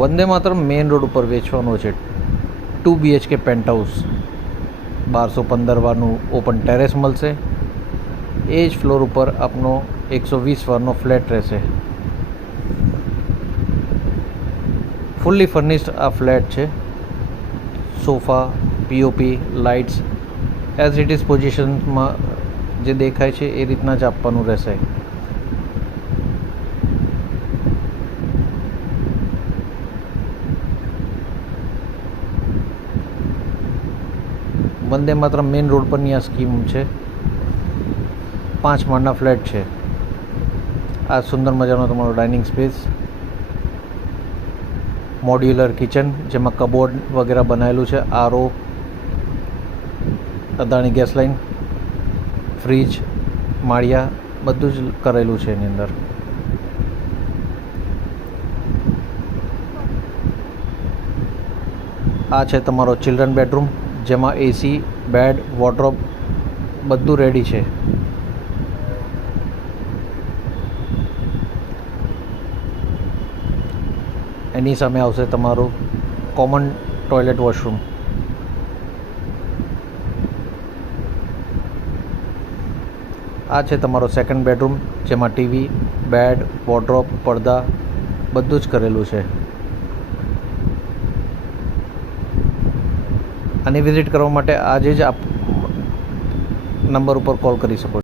Vande Mataram main road ઉપર વેચવાનો છે 2 BHK પેન્ટ હાઉસ, 1215 વારનું ઓપન ટેરેસ મળશે. એ જ ફ્લોર ઉપર આપનો 120 વારનો ફ્લેટ રહેશે. ફૂલ્લી ફર્નિશ્ડ આ ફ્લેટ છે. Sofa, POP, lights as it is પોઝિશનમાં જે દેખાય છે એ રીતના જ આપવાનું રહેશે. વંદે માતરમ મેઇન રોડ પરની આ સ્કીમ છે. 5 માળના ફ્લેટ છે. આ સુંદર મજાનો તમારો ડાઇનિંગ સ્પેસ, મોડ્યુલર કિચન જેમાં કબોર્ડ વગેરે બનાવેલું છે, RO, Adani gas line, fridge, માળિયા બધું જ કરેલું છે એની અંદર. આ છે તમારો ચિલ્ડ્રન બેડરૂમ જેમાં એસી, બેડ, વોર્ડરોબ બધું રેડી છે. એની સામે આવશે તમારું કોમન ટોયલેટ વોશરૂમ. આ છે તમારો સેકન્ડ બેડરૂમ જેમાં ટીવી, બેડ, વોર્ડરોબ, પડદા બધું જ કરેલું છે. આની વિઝિટ કરવા માટે આજે જ આપ નંબર ઉપર કોલ કરી શકો છો.